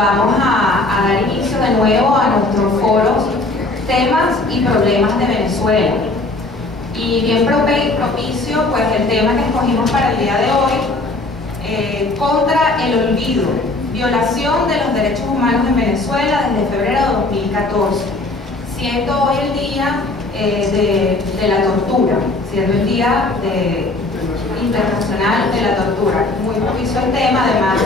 vamos a dar inicio de nuevo a nuestros foros, temas y problemas de Venezuela. Y bien propicio, pues el tema que escogimos para el día de hoy, contra el olvido, violación de los derechos humanos en Venezuela desde febrero de 2014, siendo hoy el día de la tortura, siendo el día internacional de la tortura. Muy propicio el tema. Además,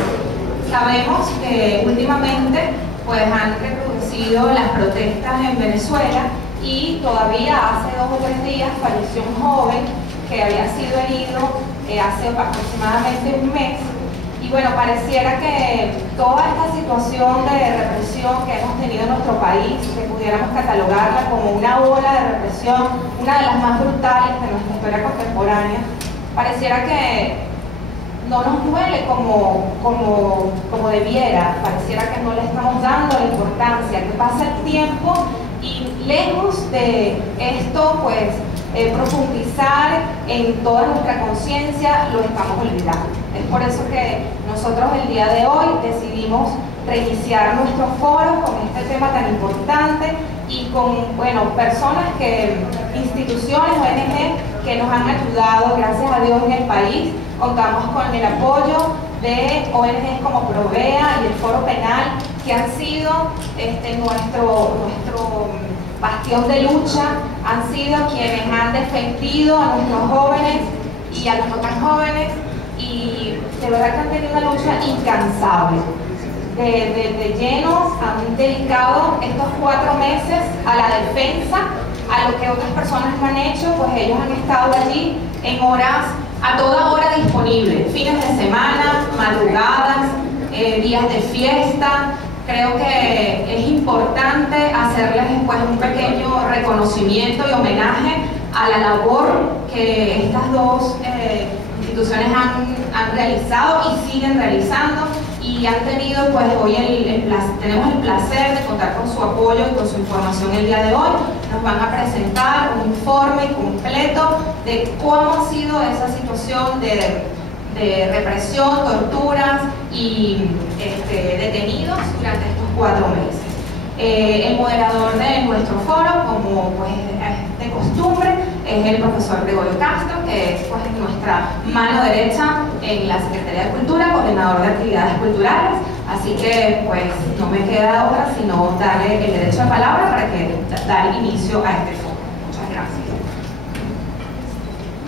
sabemos que últimamente pues han reproducido las protestas en Venezuela y todavía hace 2 o 3 días falleció un joven que había sido herido hace aproximadamente un mes. Y bueno, pareciera que toda esta situación de represión que hemos tenido en nuestro país, que pudiéramos catalogarla como una ola de represión, una de las más brutales de nuestra historia contemporánea, pareciera que no nos duele como debiera, pareciera que no le estamos dando la importancia, que pasa el tiempo y lejos de esto, pues profundizar en toda nuestra conciencia, lo estamos olvidando. Es por eso que nosotros el día de hoy decidimos reiniciar nuestro foro con este tema tan importante y con, bueno, personas instituciones, ONG, que nos han ayudado, gracias a Dios, en el país. Contamos con el apoyo de ONGs como Provea y el Foro Penal, que han sido nuestro bastión de lucha, han sido quienes han defendido a nuestros jóvenes y a los no tan jóvenes, y de verdad que han tenido una lucha incansable. De llenos han dedicado estos 4 meses a la defensa, a lo que otras personas no han hecho, pues ellos han estado allí en horas, a toda hora disponible, fines de semana, madrugadas, días de fiesta. Creo que es importante hacerles después un pequeño reconocimiento y homenaje a la labor que estas dos instituciones han realizado y siguen realizando, y han tenido, pues hoy tenemos el placer de contar con su apoyo y con su información el día de hoy. Nos van a presentar un informe completo de cómo ha sido esa situación de represión, torturas y detenidos durante estos 4 meses. El moderador de nuestro foro, como pues de costumbre, es el profesor Gregorio Castro, que es pues nuestra mano derecha en la Secretaría de Cultura, coordinador de actividades culturales. Así que pues no me queda otra sino darle el derecho de palabra para que dar inicio a este foro. Muchas gracias.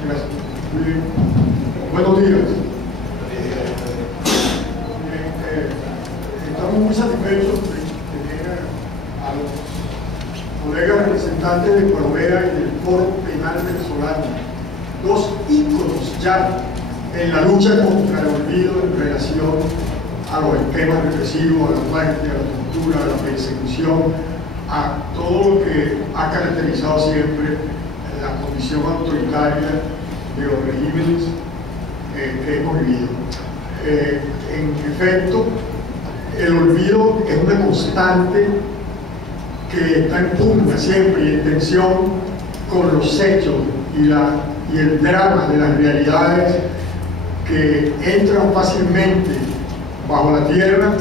Gracias. Muy bien. Buenos días. Estamos muy satisfechos de tener a los colegas representantes de Provea y del Foro Penal venezolano, 2 íconos ya en la lucha contra el olvido en relación a los esquemas represivos, a la muerte, a la tortura, a la persecución, a todo lo que ha caracterizado siempre la condición autoritaria de los regímenes que hemos vivido. En efecto, el olvido es una constante que está en pugna siempre y en tensión con los hechos y el drama de las realidades que entran fácilmente bajo la tierra,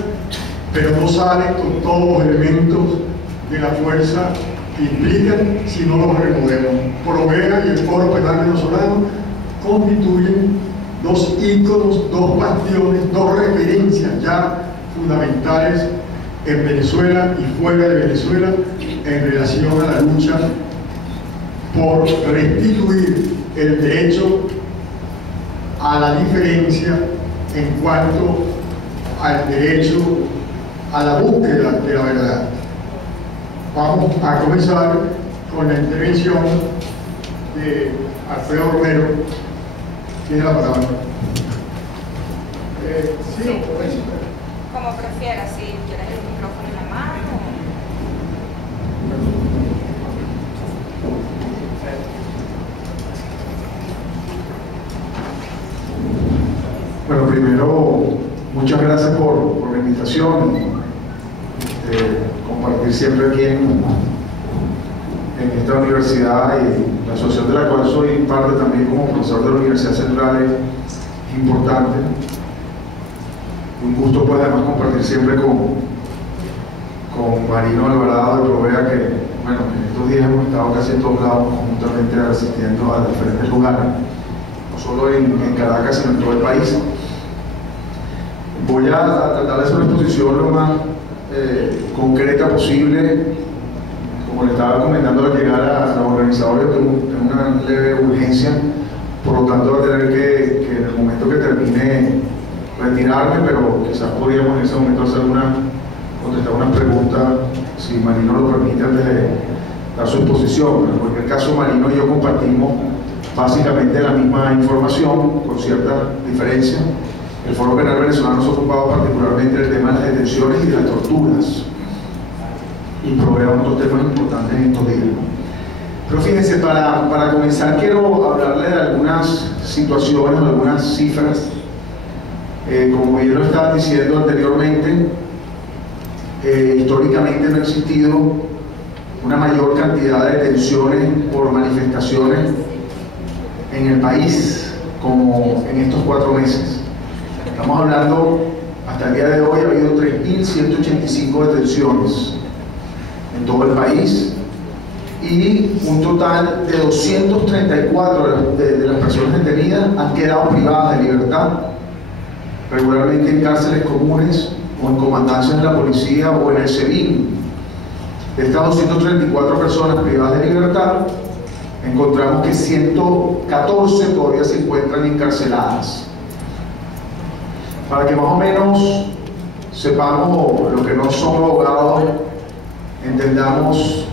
pero no salen con todos los elementos de la fuerza que implican si no los remodelan. Provea y el Foro Penal venezolano constituyen 2 íconos, 2 bastiones, 2 referencias ya fundamentales en Venezuela y fuera de Venezuela en relación a la lucha por restituir el derecho a la diferencia en cuanto al derecho a la búsqueda de la verdad. Vamos a comenzar con la intervención de Alfredo Romero. Tiene la palabra. Sí. Como prefieras, si quieres el micrófono en la mano. Bueno, primero, muchas gracias por la invitación. Compartir siempre aquí en esta universidad y la asociación de la cual soy parte también como profesor de la Universidad Central es importante. Un gusto pues además compartir siempre con Marino Alvarado de Provea, que bueno, en estos días hemos estado casi en todos lados conjuntamente asistiendo a diferentes lugares, no solo en Caracas, sino en todo el país. Voy a tratar de hacer una exposición lo más concreta posible. Como le estaba comentando al llegar a los organizadores, tengo una leve urgencia, por lo tanto voy a tener que en el momento que termine retirarme, pero quizás podríamos en ese momento contestar una pregunta, si Marino lo permite, antes de dar su exposición. Pero en cualquier caso, Marino y yo compartimos básicamente la misma información, con cierta diferencia. El Foro Penal Venezolano se ha ocupado particularmente del tema de las detenciones y de las torturas, y provee otros temas importantes en estos días. Pero fíjense, para comenzar quiero hablarle de algunas situaciones, algunas cifras. Como yo lo estaba diciendo anteriormente, históricamente no ha existido una mayor cantidad de detenciones por manifestaciones en el país como en estos 4 meses. Estamos hablando, hasta el día de hoy ha habido 3.185 detenciones en todo el país, y un total de 234 de las personas detenidas han quedado privadas de libertad, regularmente en cárceles comunes o en comandancias de la policía o en el SEBIN. De estas 234 personas privadas de libertad, encontramos que 114 todavía se encuentran encarceladas. Para que más o menos sepamos, los que no somos abogados, entendamos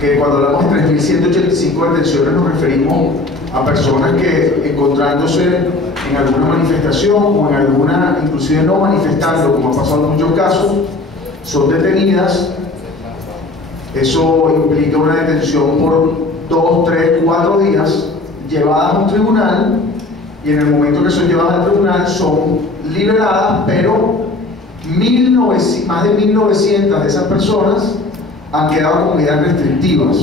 que cuando hablamos de 3.185 detenciones nos referimos a personas que, encontrándose en alguna manifestación o en alguna, inclusive no manifestando, como ha pasado en muchos casos, son detenidas. Eso implica una detención por 2, 3, 4 días, llevadas a un tribunal, y en el momento que son llevadas al tribunal son liberadas, pero más de 1.900 de esas personas han quedado con medidas restrictivas.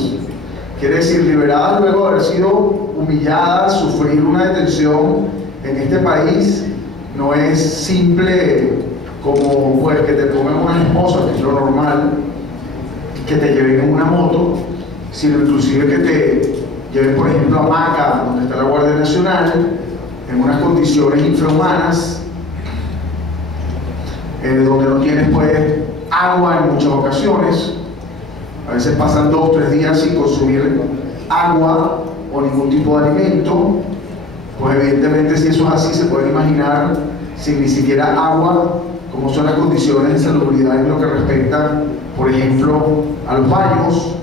Quiere decir, liberadas luego de haber sido humilladas, sufrir una detención en este país. No es simple como pues, que te pongan una esposa, que es lo normal, que te lleven en una moto, sino inclusive que te lleven, por ejemplo, a Maca, donde está la Guardia Nacional, en unas condiciones infrahumanas, donde no tienes pues agua en muchas ocasiones. A veces pasan 2 o 3 días sin consumir agua o ningún tipo de alimento. Pues evidentemente, si eso es así, se pueden imaginar sin ni siquiera agua cómo son las condiciones de salubridad en lo que respecta, por ejemplo, a los baños,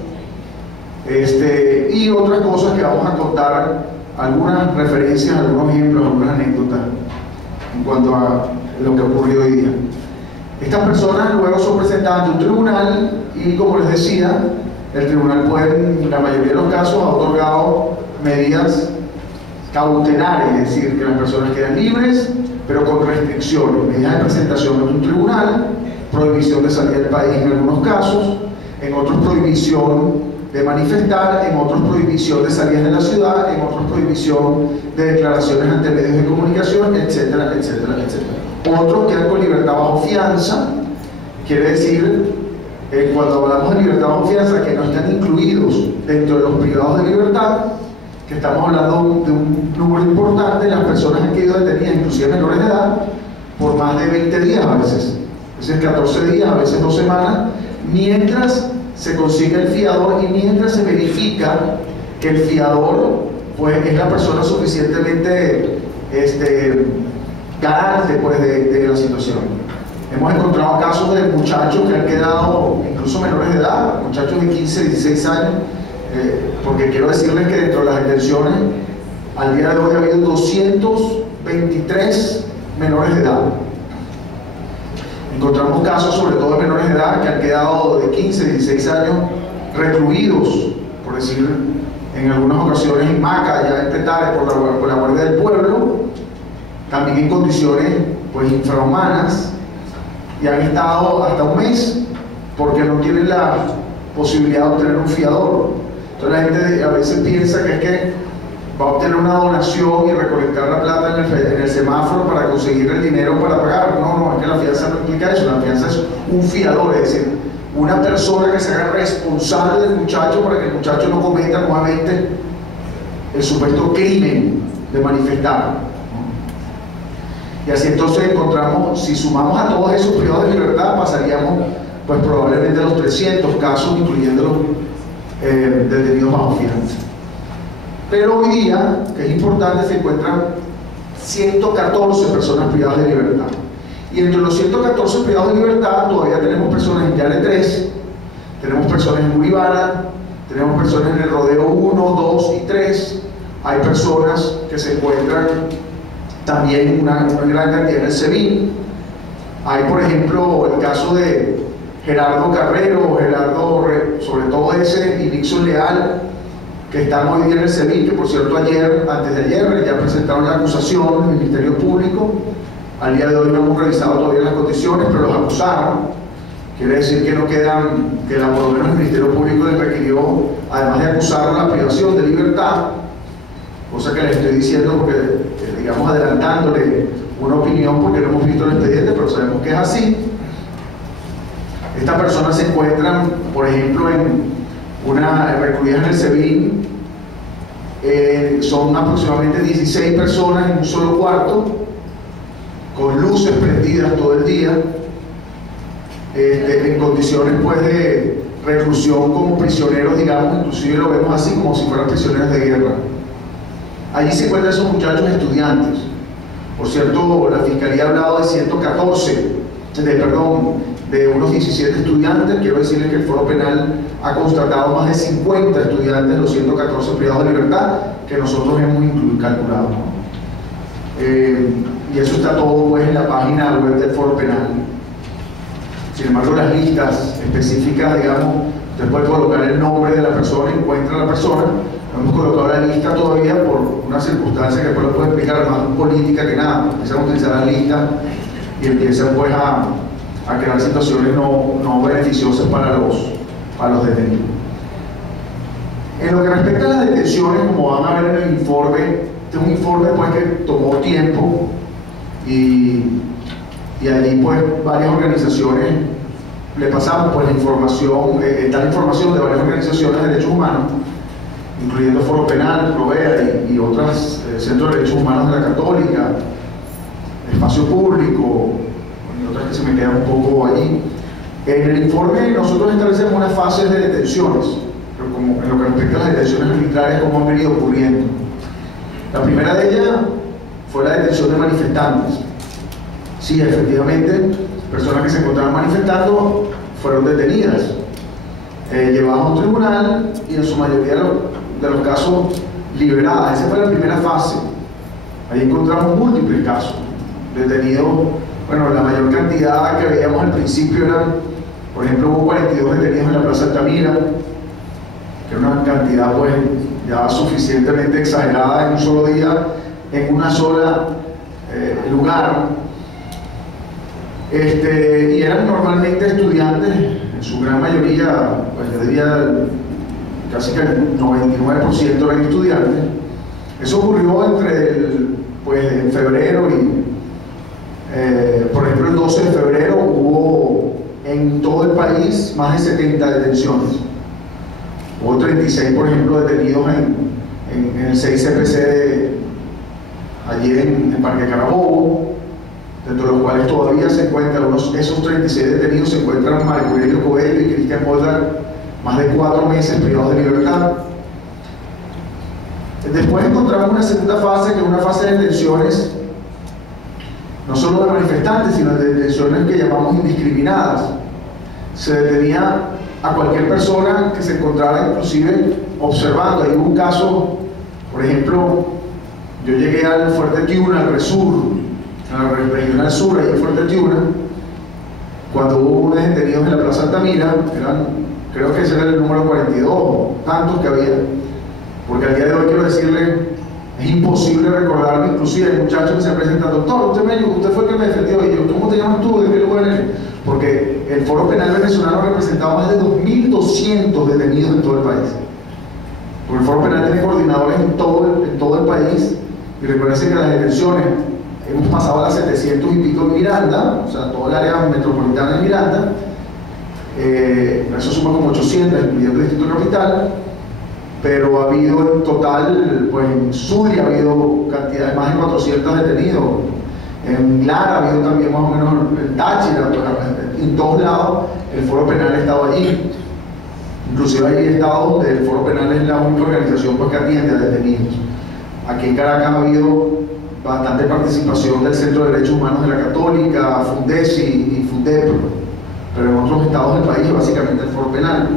y otras cosas que vamos a contar, algunas referencias, algunos ejemplos, algunas anécdotas en cuanto a lo que ocurrió hoy día. Estas personas luego son presentadas ante un tribunal y, como les decía, el tribunal puede, en la mayoría de los casos, ha otorgado medidas cautelares, es decir, que las personas quedan libres, pero con restricciones, medidas de presentación ante un tribunal, prohibición de salir del país en algunos casos, en otros prohibición de manifestar, en otros prohibición de salir de la ciudad, en otros prohibición de declaraciones ante medios de comunicación, etcétera, etcétera, etcétera. Otros quedan con libertad bajo fianza, quiere decir, cuando hablamos de libertad bajo fianza, que no están incluidos dentro de los privados de libertad, que estamos hablando de un número importante de las personas que han quedado detenidas, inclusive menores de edad, por más de 20 días a veces, es decir, 14 días, a veces 2 semanas, mientras se consigue el fiador y mientras se verifica que el fiador pues, es la persona suficientemente garante pues, de la situación. Hemos encontrado casos de muchachos que han quedado, incluso menores de edad, muchachos de 15, 16 años, porque quiero decirles que dentro de las detenciones, al día de hoy ha habido 223 menores de edad. Encontramos casos, sobre todo de menores de edad, que han quedado de 15, 16 años recluidos, por decir, en algunas ocasiones en Maca, ya en Petare, por la Guardia del Pueblo, también en condiciones pues, infrahumanas, y han estado hasta un mes porque no tienen la posibilidad de obtener un fiador. Entonces la gente a veces piensa que es que va a obtener una donación y recolectar la plata en el semáforo para conseguir el dinero para pagar. No, es que la fianza no implica eso. La fianza es un fiador, es decir, una persona que se haga responsable del muchacho para que el muchacho no cometa nuevamente el supuesto crimen de manifestar. Y así entonces encontramos, si sumamos a todos esos privados de libertad, pasaríamos pues probablemente a los 300 casos, incluyendo los detenidos bajo fianza. Pero hoy día, que es importante, se encuentran 114 personas privadas de libertad. Y entre los 114 privados de libertad todavía tenemos personas en Yare 3, tenemos personas en Uribana, tenemos personas en el Rodeo 1, 2 y 3. Hay personas que se encuentran también una gran cantidad en el SEBIN. Hay, por ejemplo, el caso de Gerardo Carrero, sobre todo ese, y Nixon Leal, que están hoy día en el SEBIN, que por cierto antes de ayer, ya presentaron la acusación del Ministerio Público. Al día de hoy no hemos revisado todavía las condiciones, pero los acusaron. Quiere decir que no quedan, que por lo menos el Ministerio Público les requirió, además de acusar la privación de libertad, cosa que les estoy diciendo porque, digamos, adelantándole una opinión porque no hemos visto el expediente, pero sabemos que es así. Estas personas se encuentran, por ejemplo, recluidas en el SEBIN. Son aproximadamente 16 personas en un solo cuarto, con luces prendidas todo el día, en condiciones pues de reclusión como prisioneros, digamos, inclusive lo vemos así como si fueran prisioneros de guerra. Allí se encuentran esos muchachos estudiantes. Por cierto, la Fiscalía ha hablado de unos 17 estudiantes. Quiero decirles que el Foro Penal ha constatado más de 50 estudiantes de los 114 privados de libertad que nosotros hemos calculado. Y eso está todo pues en la página web del Foro Penal. Sin embargo, las listas específicas, digamos, usted puede colocar el nombre de la persona, encuentra a la persona. No hemos colocado la lista todavía por una circunstancia que después lo puedo explicar, más política que nada. Empiezan a utilizar las listas y empiezan pues a crear situaciones no beneficiosas para los detenidos. En lo que respecta a las detenciones, como van a ver en el informe, este es un informe pues que tomó tiempo y allí pues varias organizaciones le pasamos pues la información, tal información de varias organizaciones de derechos humanos, incluyendo Foro Penal, Provea y otras centros de derechos humanos de la Católica, Espacio Público y otras que se me quedan un poco allí. En el informe nosotros establecemos unas fases de detenciones, pero como en lo que respecta a las detenciones arbitrarias, cómo han venido ocurriendo. La primera de ellas fue la detención de manifestantes. Sí, efectivamente, personas que se encontraban manifestando fueron detenidas, llevadas a un tribunal y en su mayoría de los casos liberadas. Esa fue la primera fase. Ahí encontramos múltiples casos detenidos. Bueno, la mayor cantidad que veíamos al principio eran, por ejemplo, hubo 42 detenidos en la Plaza Altamira, que era una cantidad pues ya suficientemente exagerada en un solo día, en una sola lugar. Y eran normalmente estudiantes, en su gran mayoría, pues yo diría casi que el 99% eran estudiantes. Eso ocurrió en febrero y, por ejemplo, el 12 de febrero hubo en todo el país más de 70 detenciones. Hubo 36, por ejemplo, detenidos en el 6CPC allí en Parque Carabobo, dentro de los cuales todavía se encuentran, esos 36 detenidos se encuentran Marco Aurelio Coelho y Cristian Molda, más de 4 meses privados de libertad. Después encontramos una segunda fase, que es una fase de detenciones, no solo de manifestantes, sino de detenciones que llamamos indiscriminadas. Se detenía a cualquier persona que se encontrara inclusive observando. Ahí hubo un caso, por ejemplo, yo llegué al Fuerte Tiuna, al Resur, a la Regional Sur, ahí en Fuerte Tiuna, cuando hubo unos detenidos en la Plaza Altamira, creo que ese era el número 42, tantos que había, porque al día de hoy quiero decirle, es imposible recordarme, inclusive el muchacho que se presenta, doctor, usted fue el que me defendió, y yo, ¿cómo te llamas tú? ¿De qué lugar eres? Porque el Foro Penal venezolano ha representado más de 2.200 detenidos en todo el país. Porque el Foro Penal tiene coordinadores en todo el país, y recuerden que las detenciones hemos pasado a las 700 y pico en Miranda, o sea, toda el área metropolitana de Miranda, eso suma como 800, incluyendo el Distrito Capital, pero ha habido en total, pues en Zulia ha habido cantidad de más de 400 detenidos, en Lara ha habido también más o menos, en Táchira, pues, en todos lados el Foro Penal ha estado allí. Inclusive hay estados donde el Foro Penal es la única organización pues, que atiende a detenidos. Aquí en Caracas ha habido bastante participación del Centro de Derechos Humanos de la Católica, Fundesi y Fundepro, pero en otros estados del país básicamente el Foro Penal.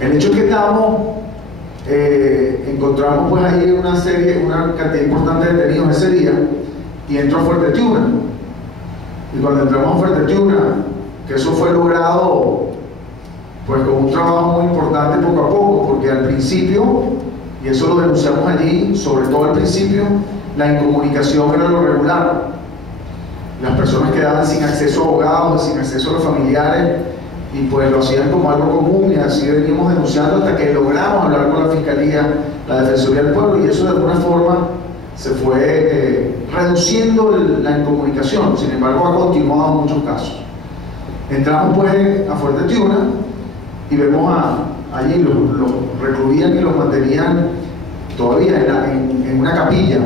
El hecho es que encontramos pues ahí una cantidad importante de detenidos ese día, y entró a Fuerte Tiuna. Y cuando entramos a Fuerte Tiuna, que eso fue logrado pues con un trabajo muy importante poco a poco, porque al principio, y eso lo denunciamos allí, sobre todo al principio, la incomunicación era lo regular. Las personas quedaban sin acceso a abogados, sin acceso a los familiares, y pues lo hacían como algo común, y así venimos denunciando hasta que logramos hablar con la Fiscalía, la Defensoría del Pueblo, y eso de alguna forma se fue reduciendo la incomunicación. Sin embargo, ha continuado en muchos casos. Entramos pues a Fuerte Tiuna y vemos allí los recluían y los mantenían todavía en una capilla.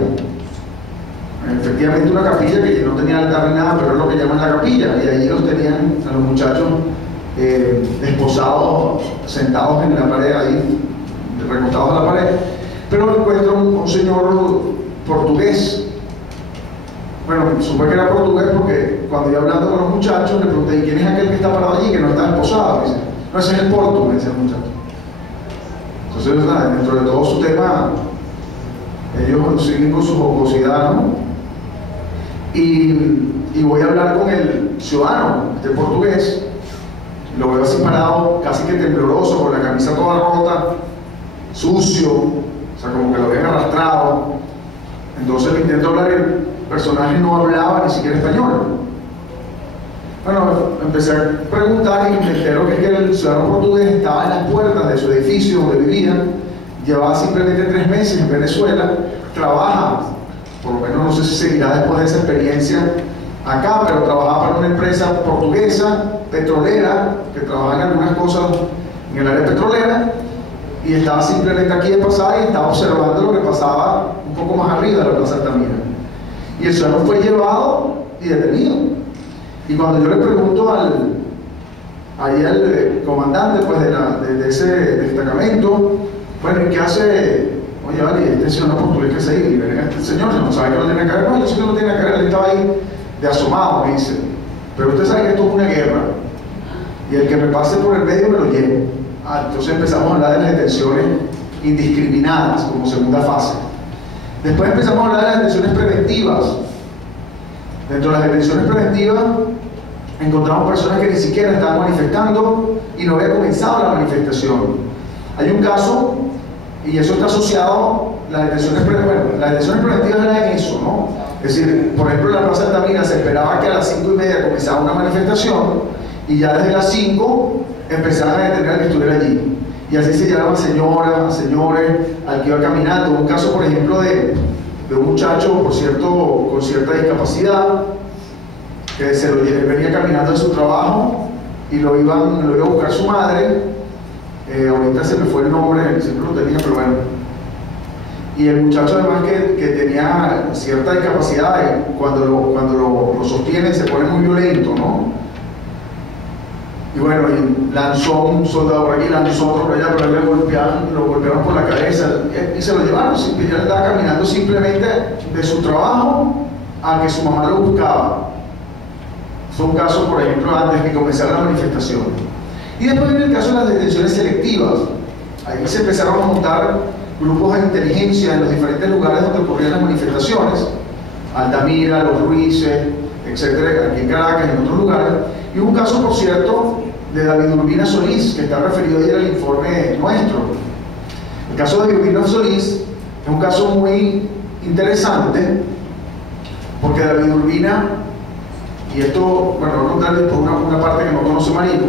Efectivamente una capilla que no tenía altar ni nada, pero es lo que llaman la capilla, y allí los tenían a los muchachos esposados, sentados en la pared ahí, recostados a la pared. Pero encuentro un señor portugués. Bueno, supe que era portugués porque cuando iba hablando con los muchachos le pregunté: ¿y quién es aquel que está parado allí que no está esposado? Me dice: no, ese es el Porto, me decía el muchacho. Entonces, nada, dentro de todo su tema, ellos siguen con su jocosidad, ¿no? Y voy a hablar con el ciudadano, este portugués. Lo veo así parado, casi que tembloroso, con la camisa toda rota, sucio, o sea, como que lo habían arrastrado. Entonces le intento hablar, el personaje no hablaba ni siquiera español. Bueno, empecé a preguntar y me entero que el ciudadano portugués estaba en las puertas de su edificio donde vivía, llevaba simplemente 3 meses en Venezuela, trabaja, por lo menos no sé si seguirá después de esa experiencia acá, pero trabajaba para una empresa portuguesa, petrolera, que trabajaba en algunas cosas en el área petrolera, y estaba simplemente aquí de pasada y estaba observando lo que pasaba un poco más arriba de la Plaza Altamira. Y el ciudadano fue llevado y detenido. Y cuando yo le pregunto al comandante pues, de ese destacamento, bueno, ¿y qué hace? Oye, vale, este ciudadano portugués que se ha ido, y ven, este señor, no sabe que no tiene que ver. No, yo sé que no tiene que ver, él estaba ahí de asomado, me dice. Pero usted sabe que esto es una guerra, y el que me pase por el medio me lo llevo. Entonces empezamos a hablar de las detenciones indiscriminadas como segunda fase. Después empezamos a hablar de las detenciones preventivas. Dentro de las detenciones preventivas encontramos personas que ni siquiera estaban manifestando y no había comenzado la manifestación. Hay un caso, y eso está asociado, las detenciones preventivas eran eso, ¿no? Es decir, por ejemplo, en la Plaza Altamira se esperaba que a las 5:30 comenzara una manifestación, y ya desde las 5 empezaban a detener al que estuviera allí. Y así se llamaban señoras, señores, al que iba caminando. Un caso, por ejemplo, de un muchacho, por cierto, con cierta discapacidad, que venía caminando de su trabajo y lo iba a buscar su madre. Ahorita se me fue el nombre, siempre lo tenía, pero bueno. Y el muchacho, además, que tenía cierta discapacidad, cuando lo sostiene se pone muy violento, ¿no? Y bueno, y lanzó un soldado por aquí, lanzó otro por allá, pero lo golpearon por la cabeza y se lo llevaron. Y él estaba caminando simplemente de su trabajo a que su mamá lo buscaba. Fue un caso, por ejemplo, antes de que comenzara la manifestación. Y después viene el caso de las detenciones selectivas. Ahí se empezaron a montar grupos de inteligencia en los diferentes lugares donde ocurrían las manifestaciones. Altamira, Los Ruices, etcétera, aquí en Caracas y en otros lugares. Y hubo un caso, por cierto, de David Urbina Solís, que está referido ahí al informe nuestro. El caso de David Urbina Solís es un caso muy interesante, porque David Urbina, y esto, bueno, voy a contarles por una parte que no conoce Marino,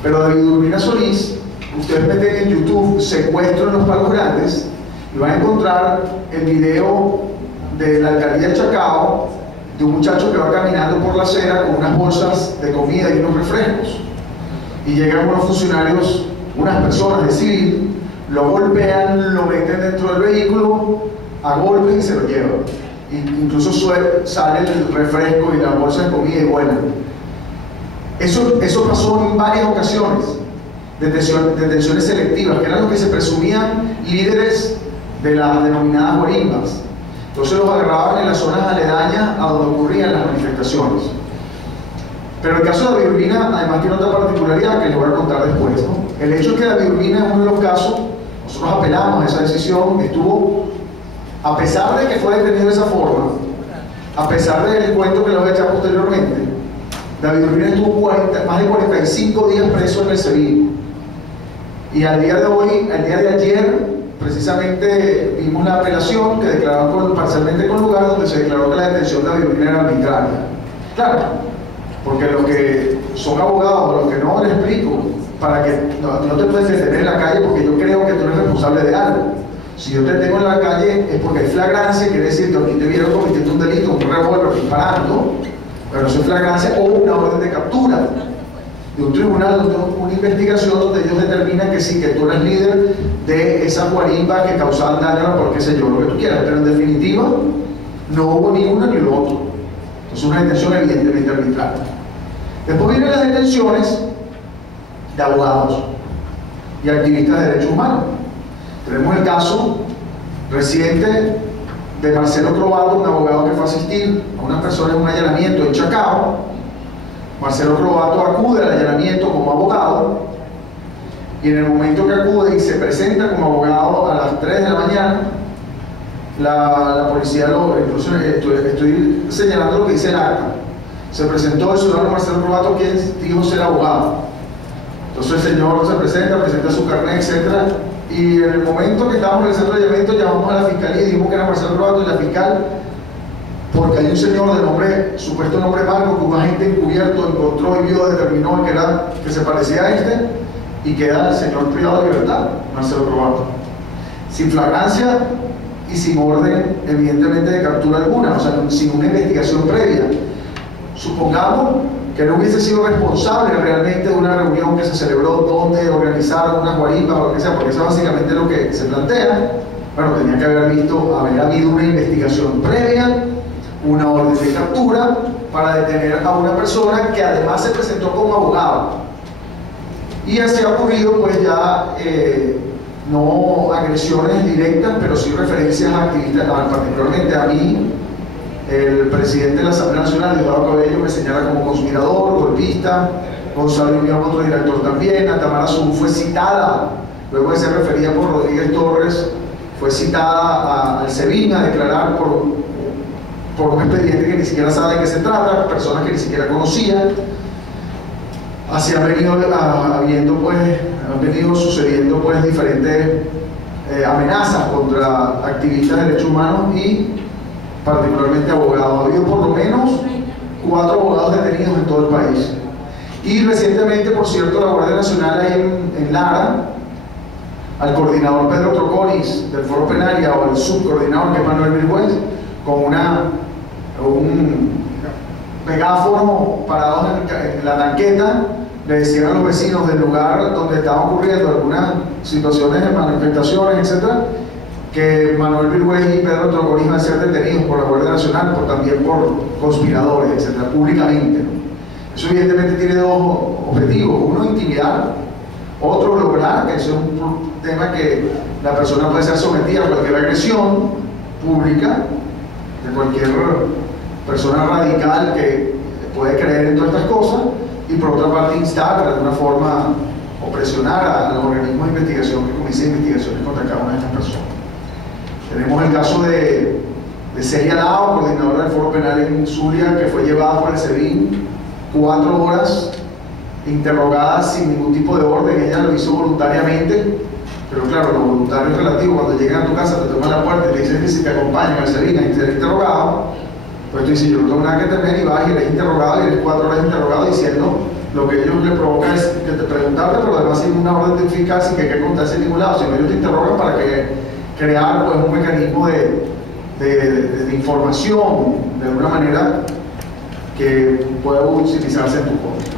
pero David Urbina Solís ustedes meten en YouTube secuestro en los Palos Grandes y van a encontrar el video de la alcaldía de Chacao, de un muchacho que va caminando por la acera con unas bolsas de comida y unos refrescos. Y llegan unos funcionarios, unas personas de civil, lo golpean, lo meten dentro del vehículo a golpes y se lo llevan. Incluso sale el refresco y la bolsa de comida y vuelan. Eso pasó en varias ocasiones, detenciones selectivas, que eran los que se presumían líderes de las denominadas guarimbas. Entonces los agarraban en las zonas aledañas a donde ocurrían las manifestaciones. Pero el caso de David Urbina además tiene otra particularidad que les voy a contar después, ¿no? El hecho es que David Urbina es uno de los casos, nosotros apelamos a esa decisión, estuvo, a pesar de que fue detenido de esa forma, a pesar del cuento que les voy a echar posteriormente, David Urbina estuvo más de 45 días preso en el SEBIN. Y al día de hoy, al día de ayer, precisamente vimos la apelación que declaró parcialmente con lugar, donde se declaró que la detención de David Urbina era arbitraria. Claro, porque los que son abogados, los que no, les explico, para que no te puedes detener en la calle porque yo creo que tú eres responsable de algo. Si yo te detengo en la calle es porque hay flagrancia, quiere decir que aquí te vieron cometiendo un delito, un revólver disparando, pero eso es flagrancia o una orden de captura de un tribunal, una investigación donde ellos determinan que sí, que tú eres líder de esas guarimbas que causaban daño por qué sé yo, lo que tú quieras, pero en definitiva no hubo ni uno ni lo otro. Entonces una detención evidentemente arbitraria. Después vienen las detenciones de abogados y activistas de derechos humanos. Tenemos el caso reciente de Marcelo Croato, un abogado que fue a asistir a una persona en un allanamiento en Chacao. Marcelo Croato acude al allanamiento como abogado y en el momento que acude y se presenta como abogado a las 3 de la mañana, la policía incluso estoy señalando lo que dice el acta. Se presentó el ciudadano Marcelo Croato, quien dijo ser abogado. Entonces el señor se presenta su carnet, etc. Y en el momento que estábamos en el centro de allanamiento llamamos a la fiscalía y dijimos que era Marcelo Croato, y la fiscal, porque hay un señor de nombre, supuesto nombre Marco, que un agente encubierto encontró y vio, determinó que se parecía a este, y queda el señor privado de libertad, Marcelo Croato, sin flagrancia y sin orden evidentemente de captura alguna, o sea, sin una investigación previa. Supongamos que no hubiese sido responsable realmente de una reunión que se celebró donde organizaron unas guarimbas o lo que sea, porque eso es básicamente lo que se plantea. Bueno, tenía que haber habido una investigación previa, una orden de captura para detener a una persona que además se presentó como abogado. Y así ha ocurrido pues ya no agresiones directas, pero sí referencias a activistas, particularmente a mí. El presidente de la Asamblea Nacional, Eduardo Cabello, me señala como conspirador, golpista. Gonzalo Imión, otro director también. Tamara Zubú fue citada, luego de ser referida por Rodríguez Torres, fue citada al SEBIN a declarar por un expediente que ni siquiera sabe de qué se trata, personas que ni siquiera conocía. Así han venido sucediendo pues diferentes amenazas contra activistas de derechos humanos y particularmente abogados. Ha habido por lo menos 4 abogados detenidos en todo el país. Y recientemente, por cierto, la Guardia Nacional ahí en Lara, al coordinador Pedro Troconis del Foro Penaria o al subcoordinador que es Manuel Virgüez, con un megáfono parado en la tanqueta, le decían a los vecinos del lugar donde estaban ocurriendo algunas situaciones de manifestaciones, etc., que Manuel Virgüez y Pedro Troconis van a ser detenidos por la Guardia Nacional, también por conspiradores, etc., públicamente, ¿no? Eso evidentemente tiene 2 objetivos: uno, intimidar; otro, lograr que eso es un tema que la persona puede ser sometida a cualquier agresión pública de cualquier persona radical que puede creer en todas estas cosas, y por otra parte instar de alguna forma o presionar a los organismos de investigación que comiencen investigaciones contra cada una de estas personas. Tenemos el caso de Celia Lao, coordinadora del Foro Penal en Zulia, que fue llevada por el SEBIN 4 horas interrogada sin ningún tipo de orden. Ella lo hizo voluntariamente, pero claro, lo voluntario es relativo. Cuando llegan a tu casa, te toman la puerta y te dicen que si te acompañan al SEBIN a ser interrogado, pues tú dices: yo no tengo nada que temer, y vas y eres interrogado, y eres 4 horas interrogado diciendo lo que ellos le provocan es que te preguntarte, pero además sin una orden de eficacia que hay que contarse en ningún lado, sino ellos te interrogan para crear pues, un mecanismo de información de alguna manera que pueda utilizarse en tu contra.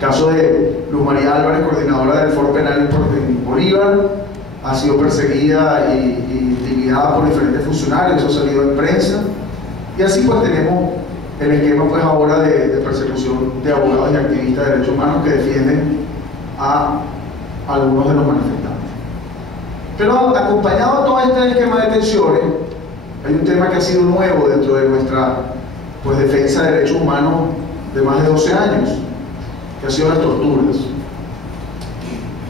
Caso de Luz María Álvarez, coordinadora del Foro Penal en Bolívar, ha sido perseguida y intimidada por diferentes funcionarios, eso ha salido en prensa, y así pues tenemos el esquema pues ahora de persecución de abogados y activistas de derechos humanos que defienden a algunos de los manifestantes. Pero acompañado de todo este esquema de tensiones, hay un tema que ha sido nuevo dentro de nuestra pues, defensa de derechos humanos de más de 12 años, que ha sido las torturas.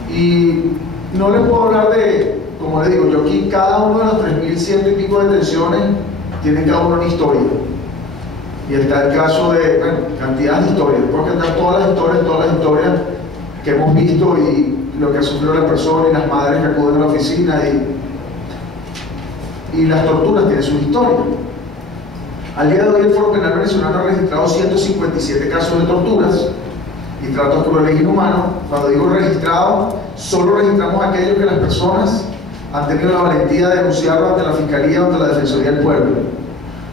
Y no les puedo hablar de, como les digo, yo aquí cada uno de los 3.100 y pico de detenciones tiene cada uno una historia. Y está el caso de, bueno, cantidad de historias, porque están todas las historias que hemos visto y lo que ha sufrido la persona y las madres que acuden a la oficina y las torturas tienen su historia. Al día de hoy el Foro Penal Venezolano ha registrado 157 casos de torturas y tratos crueles e inhumanos. Cuando digo registrado, solo registramos aquellos que las personas han tenido la valentía de denunciarlo ante la Fiscalía o ante la Defensoría del Pueblo.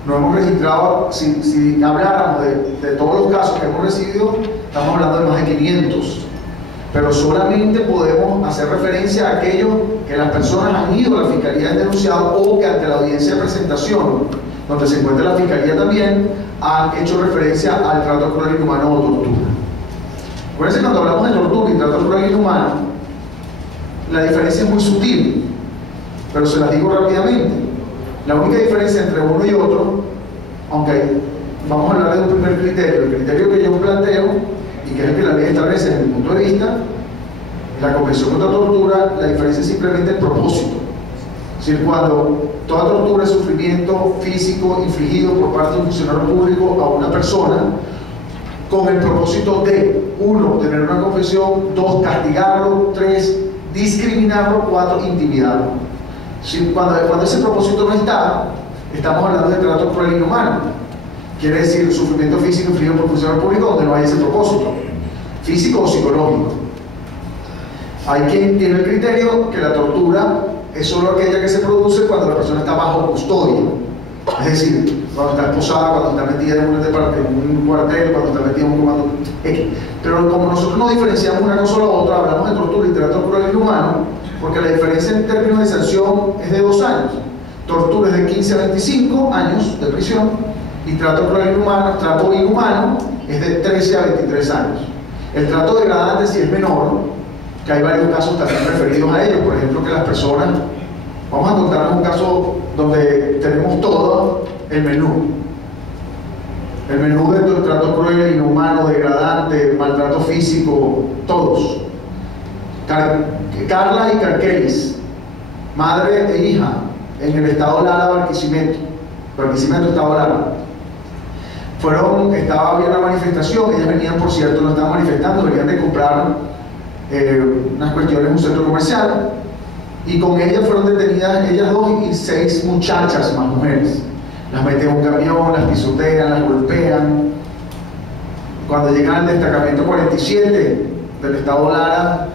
No hemos registrado, si habláramos de todos los casos que hemos recibido, estamos hablando de más de 500. Pero solamente podemos hacer referencia a aquellos que las personas han ido a la Fiscalía y denunciado o que ante la audiencia de presentación, donde se encuentra la Fiscalía también, han hecho referencia al trato cruel, inhumano o tortura. Acuérdense, cuando hablamos de tortura y trato cruel e inhumano, la diferencia es muy sutil, pero se las digo rápidamente. La única diferencia entre uno y otro, aunque vamos a hablar de un primer criterio, el criterio que yo planteo y que es el que la ley establece desde mi punto de vista, la Convención contra la Tortura, la diferencia es simplemente el propósito. Es decir, cuando toda tortura es sufrimiento físico infligido por parte de un funcionario público a una persona, con el propósito de, 1, tener una confesión, 2, castigarlo, 3, discriminarlo, 4, intimidarlo. Cuando ese propósito no está, estamos hablando de trato cruel e inhumano. Quiere decir sufrimiento físico infligido por funcionario público donde no hay ese propósito, físico o psicológico. Hay quien tiene el criterio que la tortura es solo aquella que se produce cuando la persona está bajo custodia. Es decir, cuando está esposada, cuando está metida en un cuartel, cuando está metida en un comando X. Pero como nosotros no diferenciamos una cosa o la otra, hablamos de tortura y trato cruel e inhumano, porque la diferencia en términos de sanción es de 2 años. Tortura es de 15 a 25 años de prisión y trato cruel e inhumano, trato inhumano es de 13 a 23 años. El trato degradante sí es menor, que hay varios casos también referidos a ello. Por ejemplo, que las personas, vamos a contarles un caso donde tenemos todo el menú de trato cruel, inhumano, degradante, maltrato físico, todos. Carla y Carquelis, madre e hija, en el estado Lara, Barquisimeto, estado Lara. Estaba bien la manifestación, ellas venían, por cierto, no estaban manifestando, venían de comprar unas cuestiones en un centro comercial, y con ellas fueron detenidas ellas 2 y 6 muchachas más mujeres. Las meten en un camión, las pisotean, las golpean. Cuando llegan al destacamento 47 del estado Lara,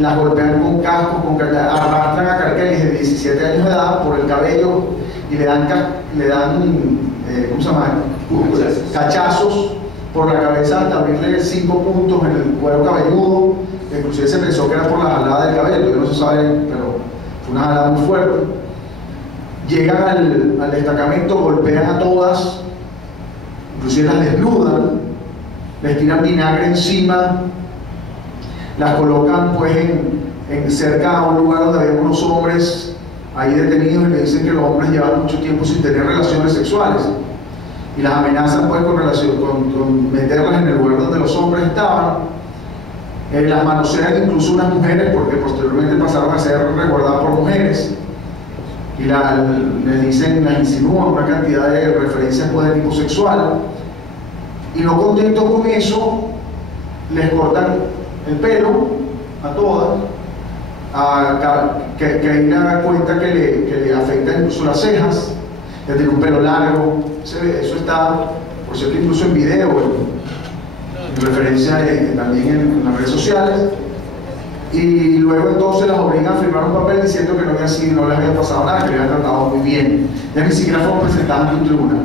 las golpean con cascos, arrastran a Carquelis de 17 años de edad por el cabello y le dan ¿cómo se llama? Cachazos por la cabeza hasta abrirle 5 puntos en el cuero cabelludo. Inclusive se pensó que era por la jalada del cabello, que no se sabe, pero fue una jalada muy fuerte. Llegan al destacamento, golpean a todas, inclusive las desnudan, les tiran vinagre encima, las colocan pues cerca a un lugar donde había unos hombres ahí detenidos y le dicen que los hombres llevan mucho tiempo sin tener relaciones sexuales y las amenazan pues con meterlas en el lugar donde los hombres estaban. Las manosean incluso unas mujeres, porque posteriormente pasaron a ser resguardadas por mujeres, y les insinúan una cantidad de referencias pues, de tipo sexual, y no contentos con eso les cortan el pelo a todas, que ahí le da cuenta que le afecta incluso las cejas, que tiene un pelo largo. Eso está, por cierto, incluso en video, referencia también en las redes sociales, y luego entonces las obligan a firmar un papel diciendo que no había sido, no les había pasado nada, que les habían tratado muy bien, ya ni siquiera fueron presentadas ante un tribunal.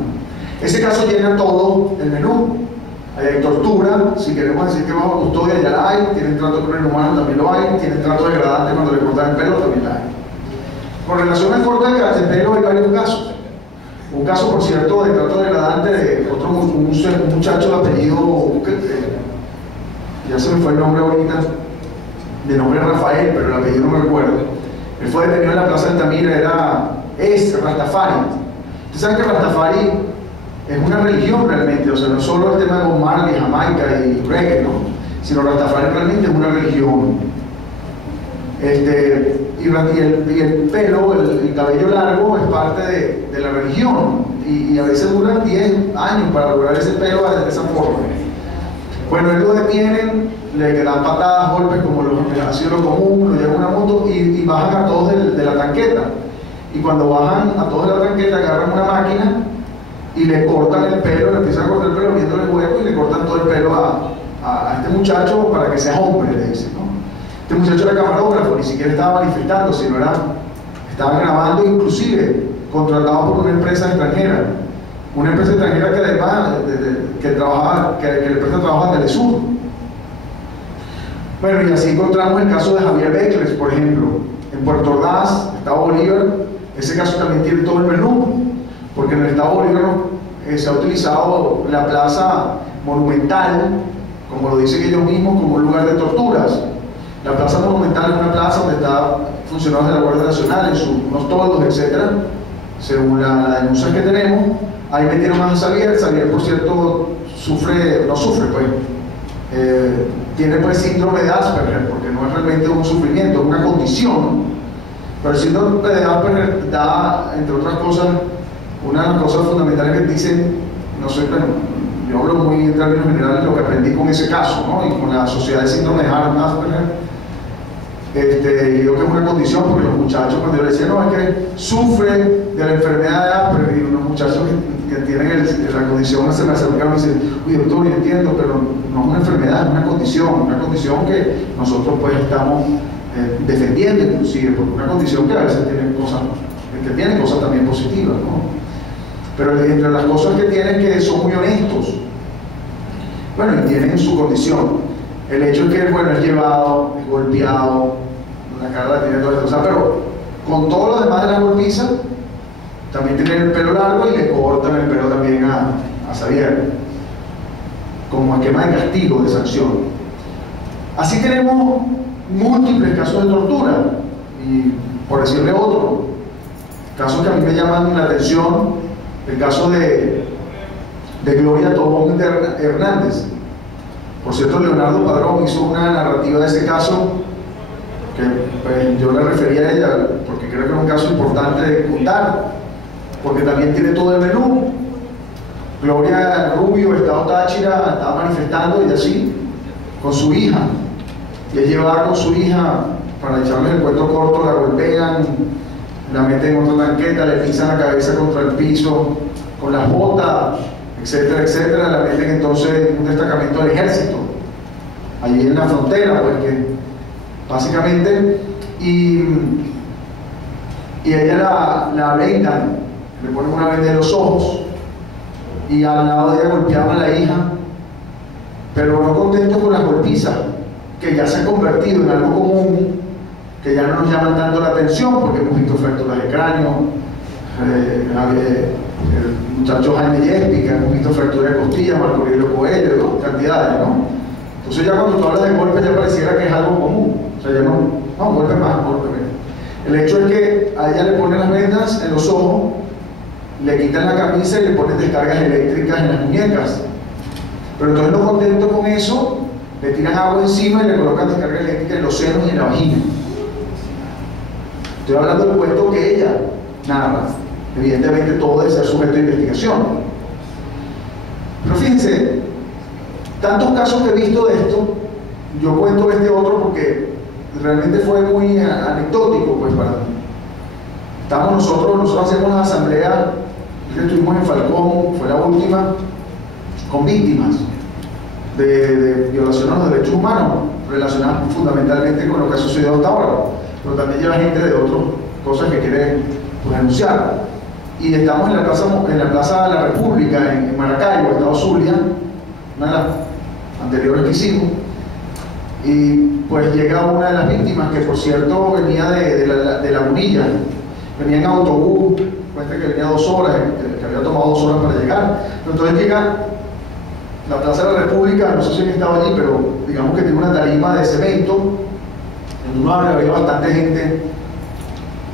Ese caso llena todo el menú. Hay tortura, si queremos decir que bajo custodia ya la hay, tienen trato con el humano también lo hay, tienen trato degradante cuando le cortan el pelo también la hay. Con relación al corte de pelo hay varios casos. Un caso, por cierto, de trato degradante de un muchacho de apellido, ya se me fue el nombre ahorita, de nombre Rafael, pero el apellido no me recuerdo. Él fue detenido en la plaza de Altamira, es Rastafari. Ustedes saben que Rastafari es una religión realmente, o sea, no solo el tema de Bob Marley, Jamaica y reggae, ¿no? Sino Rastafari realmente es una religión. Y el pelo, el cabello largo es parte de la religión, y a veces duran 10 años para lograr ese pelo de esa forma. Bueno, él lo detienen, le dan patadas, golpes, como ha sido lo común, lo llevan a una moto y bajan a todos de la tanqueta. Y cuando bajan a todos de la tanqueta, agarran una máquina y le cortan el pelo, le empiezan a cortar el pelo viéndole el hueco y le cortan todo el pelo a este muchacho para que sea hombre, le dicen, ¿no? Este muchacho era camarógrafo, ni siquiera estaba manifestando, sino estaba grabando, inclusive contratado por una empresa extranjera. Una empresa extranjera que además que le presta trabajo a Telesur. Bueno, y así encontramos el caso de Javier Becles, por ejemplo, en Puerto Ordaz, Estado Bolívar. Ese caso también tiene todo el menú, porque en el Estado Bolívar se ha utilizado la plaza monumental, como lo dicen ellos mismos, como un lugar de torturas. La plaza monumental es una plaza donde está funcionarios de la Guardia Nacional, en unos toldos, etcétera, según la denuncia que tenemos. Ahí metieron a Xavier. Xavier, por cierto, tiene pues síndrome de Asperger, porque no es realmente un sufrimiento, es una condición. Pero el síndrome de Asperger da, entre otras cosas, una de las cosas fundamentales que dicen, no sé, pero yo hablo muy en términos generales lo que aprendí con ese caso, ¿no? Y con la sociedad de síndrome de Asperger. Digo que es una condición, porque los muchachos, cuando yo les decía, no, es que sufre de la enfermedad de Asperger, y unos muchachos que tienen la condición se me acercan y me dicen, uy, doctor, yo entiendo, pero no es una enfermedad, es una condición que nosotros pues estamos defendiendo inclusive, porque una condición que a veces tiene cosas también positivas, ¿no? Pero entre las cosas que tienen, que son muy honestos, bueno, y tienen su condición. El hecho es que, bueno, es llevado, es golpeado, la cara la tiene toda esta cosa, pero con todo lo demás de la golpiza, también tiene el pelo largo y le cortan el pelo también a Xavier, como esquema de castigo, de sanción. Así tenemos múltiples casos de tortura, y por decirle otro, casos que a mí me llaman la atención, el caso de Gloria Tobón Hernández. Por cierto, Leonardo Padrón hizo una narrativa de ese caso que pues, yo le refería a ella porque creo que es un caso importante de contar, porque también tiene todo el menú. Gloria Rubio, Estado Táchira, estaba manifestando y así, con su hija. Y él llevaba con su hija, para echarles el cuento corto, la golpean, la meten en otra tanqueta, le pisan la cabeza contra el piso, con las botas, etcétera, etcétera, la meten entonces en un destacamento del ejército, allí en la frontera, pues que básicamente, y ella la vendan, le ponen una venda en los ojos, y al lado de ella golpeaban a la hija, pero no contentos con las golpizas, que ya se han convertido en algo común, que ya no nos llaman tanto la atención, porque hemos visto fracturas de cráneo, el muchacho Jaime Yespi, que hemos visto fractura de costilla, Marco Aurelio Coelho, cantidades, ¿no? Entonces ya cuando tú hablas de golpe ya pareciera que es algo común, o sea, ya no, golpe más, golpe menos. El hecho es que a ella le ponen las vendas en los ojos, le quitan la camisa y le ponen descargas eléctricas en las muñecas, pero entonces no contento con eso, le tiran agua encima y le colocan descarga eléctrica en los senos y en la vagina. Estoy hablando del cuento que ella narra. Evidentemente todo debe ser sujeto de investigación. Pero fíjense, tantos casos que he visto de esto, yo cuento este otro porque realmente fue muy anecdótico, pues para mí. Nosotros hacemos las asambleas, estuvimos en Falcón, fue la última, con víctimas de violación a los derechos humanos, relacionadas fundamentalmente con lo que ha sucedido hasta ahora, pero también lleva gente de otras cosas que quiere pues, denunciar. Y estamos en la Plaza de la República, en Maracaibo, Estado Zulia, una de las anteriores que hicimos, y pues llega una de las víctimas, que por cierto venía de la Munilla, venía en autobús, cuenta que venía 2 horas, que había tomado 2 horas para llegar, pero entonces llega la Plaza de la República, no sé si han estado allí, pero digamos que tiene una tarima de cemento, en uno había bastante gente,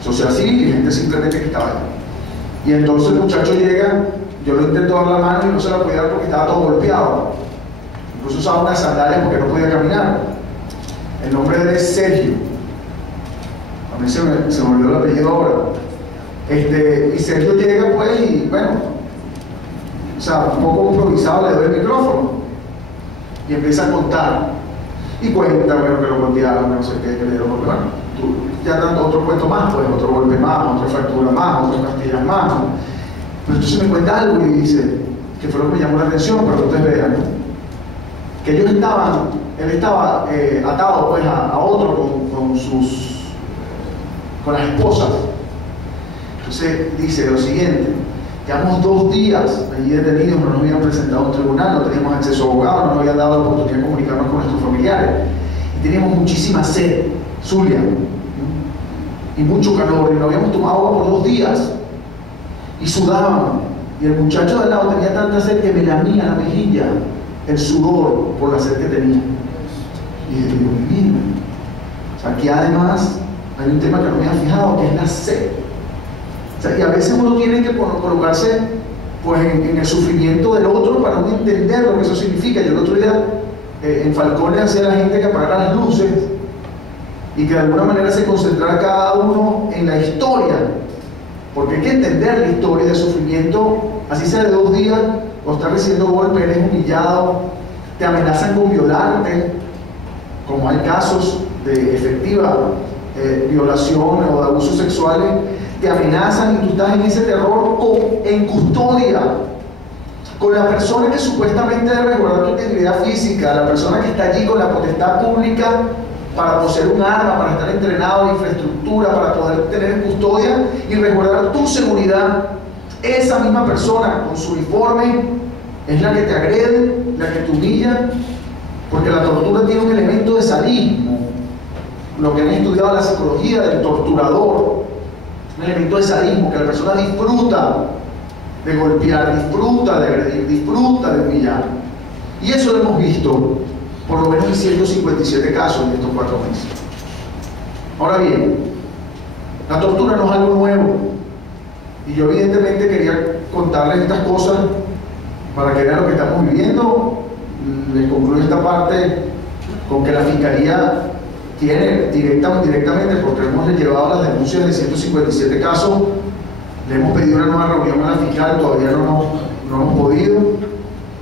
sociedad civil y gente simplemente que estaba allí. Y entonces el muchacho llega, yo lo intento dar la mano y no se la podía dar porque estaba todo golpeado. Incluso usaba unas sandalias porque no podía caminar. El nombre de él es Sergio. A mí se me olvidó el apellido ahora. Y Sergio llega pues y bueno, o sea, un poco improvisado le doy el micrófono y empieza a contar. Y cuenta, bueno, que lo golpearon, no sé qué, que le dieron golpe. Bueno, tú ya dando otro cuento más, pues otro golpe más, otra fractura más, otras pastillas más, ¿no? Pero entonces me cuenta algo y dice, que fue lo que me llamó la atención, para que ustedes vean, ¿no? Que él estaba atado pues a otro con las esposas. Entonces dice lo siguiente: llevamos 2 días allí detenidos, no nos habían presentado a un tribunal, no teníamos acceso a abogados, no nos habían dado la oportunidad de comunicarnos con nuestros familiares. Y teníamos muchísima sed, Zulia, y mucho calor, y no habíamos tomado agua por 2 días, y sudábamos. Y el muchacho de al lado tenía tanta sed que me lamía la mejilla, el sudor por la sed que tenía. Y dije, Dios mío, o sea, aquí además hay un tema que no me había fijado, que es la sed. O sea, y a veces uno tiene que colocarse pues, en el sufrimiento del otro para uno entender lo que eso significa. Yo el otro día en Falcón le hacía a la gente que apagara las luces y que de alguna manera se concentrara cada uno en la historia, porque hay que entender la historia de sufrimiento, así sea de 2 días, o estás recibiendo golpes, eres humillado, te amenazan con violarte, como hay casos de efectiva violación o de abusos sexuales, te amenazan y tú estás en ese terror en custodia con la persona que supuestamente debe resguardar tu integridad física, la persona que está allí con la potestad pública para poseer un arma, para estar entrenado en infraestructura, para poder tener en custodia y resguardar tu seguridad. Esa misma persona con su uniforme es la que te agrede, la que te humilla, porque la tortura tiene un elemento de sadismo. Lo que han estudiado la psicología del torturador, un elemento de sadismo, que la persona disfruta de golpear, disfruta de agredir, disfruta de humillar. Y eso lo hemos visto por lo menos en 157 casos en estos 4 meses. Ahora bien, la tortura no es algo nuevo, y yo evidentemente quería contarles estas cosas para que vean lo que estamos viviendo. Les concluyo esta parte con que la Fiscalía tiene, directa o indirectamente, porque hemos llevado las denuncias de 157 casos, le hemos pedido una nueva reunión a la fiscal, todavía no hemos podido.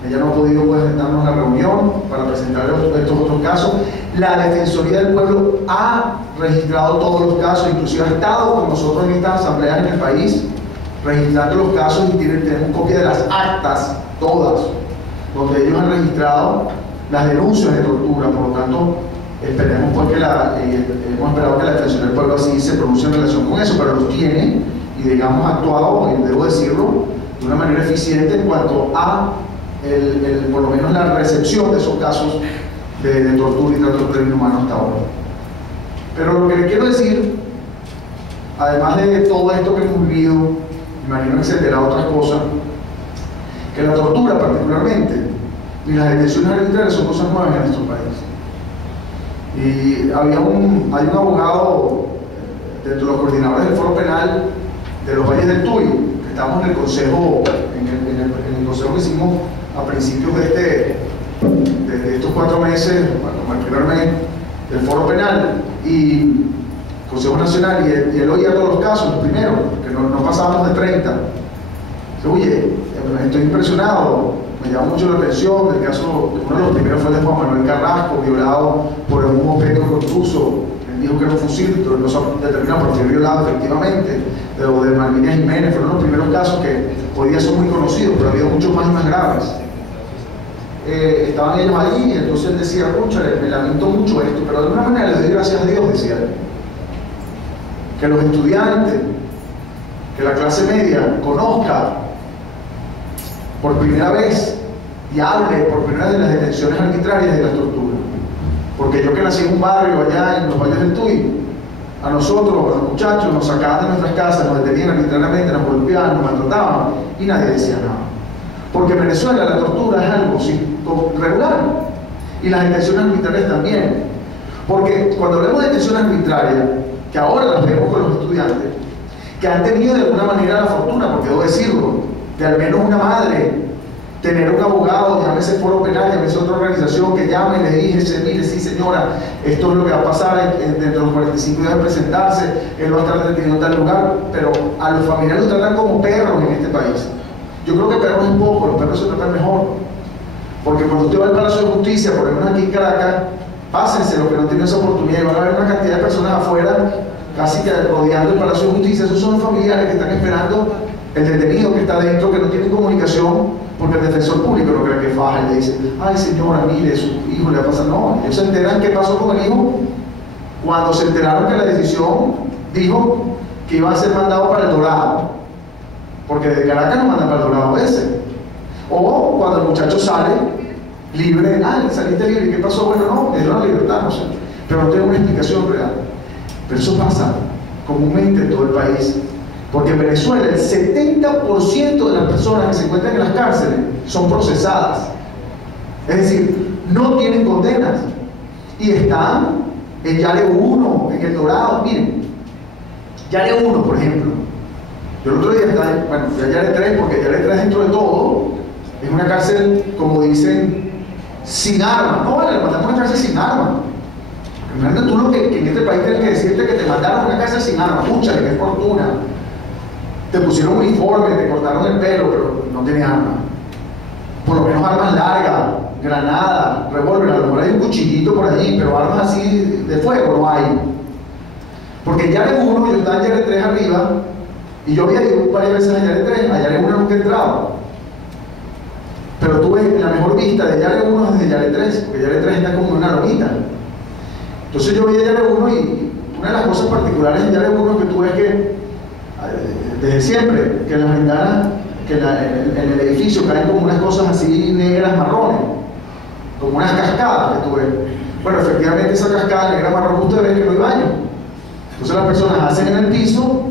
Ella no ha podido pues, darnos la reunión para presentar estos otros casos. La Defensoría del Pueblo ha registrado todos los casos, inclusive ha estado con nosotros en estas asambleas en el país, registrando los casos, y tenemos copia de las actas, todas, donde ellos han registrado las denuncias de tortura. Por lo tanto, esperemos pues, hemos esperado que la Defensoría del Pueblo así se pronuncie en relación con eso, pero los tiene, y digamos ha actuado, y debo decirlo, de una manera eficiente en cuanto a por lo menos la recepción de esos casos de tortura y trato inhumano hasta ahora. Pero lo que le quiero decir, además de todo esto que hemos vivido, imagino que se enterará otras cosas, que la tortura particularmente y las detenciones arbitrarias son cosas nuevas en nuestro país. Y hay un abogado dentro de los coordinadores del Foro Penal de los Valles del Tuy, que estamos en el consejo, en el consejo que hicimos a principios de estos 4 meses, como el primer mes del Foro Penal y Consejo Nacional, y él oía todos los casos, los primeros, que no pasábamos de 30. Dice, oye, estoy impresionado, me llama mucho la atención el caso, uno de los primeros fue el de Juan Manuel Carrasco, violado por el mismo Pedro Cortuzo. Él dijo que era un fusil, pero no se determina por qué violado efectivamente. Pero de Malvinas Jiménez fueron los primeros casos que hoy día son muy conocidos, pero ha habido muchos más y más graves. estaban ellos ahí, y entonces él decía, cónchale, me lamento mucho esto, pero de alguna manera le doy gracias a Dios, decía él, que los estudiantes, que la clase media conozca por primera vez y hable por primera vez de las detenciones arbitrarias y de las torturas. Porque yo que nací en un barrio allá en los valles del Tuy, a nosotros, a los muchachos, nos sacaban de nuestras casas, nos detenían arbitrariamente, nos golpeaban, nos maltrataban y nadie decía nada. Porque en Venezuela la tortura es algo regular y las detenciones arbitrarias también. Porque cuando hablamos de detenciones arbitrarias, que ahora las vemos con los estudiantes, que han tenido de alguna manera la fortuna, porque debo decirlo, de al menos una madre tener un abogado, llámese Foro Penal, llámese otra organización que llame y le dice, mire, sí señora, esto es lo que va a pasar dentro de los 45 días de presentarse, él va a estar detenido en tal lugar, pero a los familiares los tratan como perros en este país. Yo creo que perros es poco, los perros se tratan mejor, porque cuando usted va al Palacio de Justicia, por lo menos aquí en Caracas, pásense los que no tienen esa oportunidad y van a ver una cantidad de personas afuera, casi que rodeando el Palacio de Justicia. Esos son los familiares que están esperando el detenido que está dentro, que no tiene comunicación, porque el defensor público no cree que faja y le dice, ay señora, mire, su hijo le va a pasar. No, ellos se enteran qué pasó con el hijo cuando se enteraron que la decisión dijo que iba a ser mandado para el Dorado, porque de Caracas no mandan para el Dorado ese. O cuando el muchacho sale libre, saliste libre, ¿qué pasó? Bueno, no, le dieron la libertad, no sé, pero no tengo una explicación real. Pero eso pasa comúnmente en todo el país. Porque en Venezuela el 70% de las personas que se encuentran en las cárceles son procesadas. Es decir, no tienen condenas. Y están en Yale 1, en El Dorado. Miren, Yale 1, por ejemplo. Yo el otro día estaba, bueno, fui a Yale 3, porque Yale 3 dentro de todo es una cárcel, como dicen, sin armas. No, le mandamos una cárcel sin armas. Imagínate tú lo que en este país tienes que decirte que te mandaron a una cárcel sin armas. Mucha, que es fortuna. Te pusieron un uniforme, te cortaron el pelo, pero no tenía armas. Por lo menos armas largas, granadas, revólver, a lo mejor hay un cuchillito por allí, pero armas así de fuego no hay. Porque en Yale 1, yo estaba en Yale 3 arriba, y yo había ido varias veces a Yale 3, a Yale 1 nunca he entrado. Pero tuve la mejor vista de Yale 1 desde Yale 3, porque Yale 3 está como en una lomita. Entonces yo veía Yale 1 y una de las cosas particulares en Yale 1 que tuve es que desde siempre, que las ventanas, que en el edificio caen como unas cosas así negras, marrones, como unas cascadas que tuve. Bueno, efectivamente esa cascada negra marrón usted ve que no hay baño. Entonces las personas hacen en el piso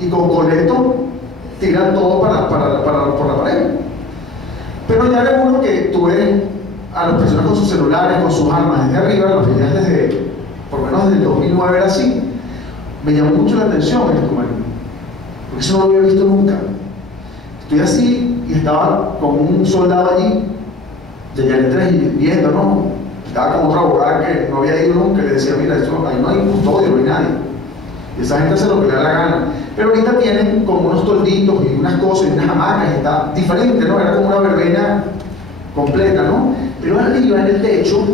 y con coleto tiran todo por la pared. Pero ya era uno que tuve a las personas con sus celulares, con sus armas desde arriba, los veías desde, por lo menos desde el 2009 era así. Me llamó mucho la atención esto, Mario. Porque eso no lo había visto nunca. Estoy así y estaba con un soldado allí de Yale 3 viendo, ¿no? Estaba con otra abogada que no había ido nunca, que le decía, mira, esto, ahí no hay custodio, no hay nadie. Y esa gente hace lo que le da la gana. Pero ahorita tienen como unos tolditos y unas cosas y unas hamacas, está diferente, ¿no? Era como una verbena completa, ¿no? Pero arriba en el techo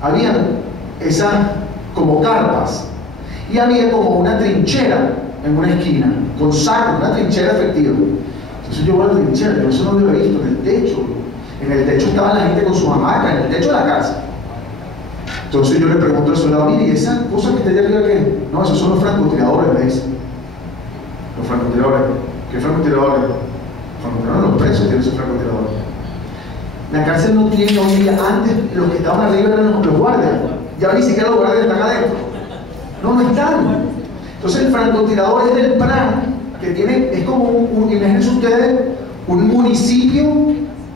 había esas como carpas y había como una trinchera en una esquina, con sacos, una trinchera efectiva. Entonces yo voy a la trinchera, yo eso no lo había visto en el techo. En el techo estaba la gente con sus hamacas, en el techo de la casa. Entonces yo le pregunto al soldado, mire, ¿y esa cosa que está allá arriba qué? No, esos son los francotiradores, me dice. Los francotiradores. ¿Qué francotiradores? Francotiradores, los presos tienen sus francotiradores. La cárcel no tiene hoy día, antes los que estaban arriba eran los guardias. Ya ni siquiera los guardias están adentro. No están. Entonces el francotirador es del PRAN, que tiene, es como imagínense ustedes, un municipio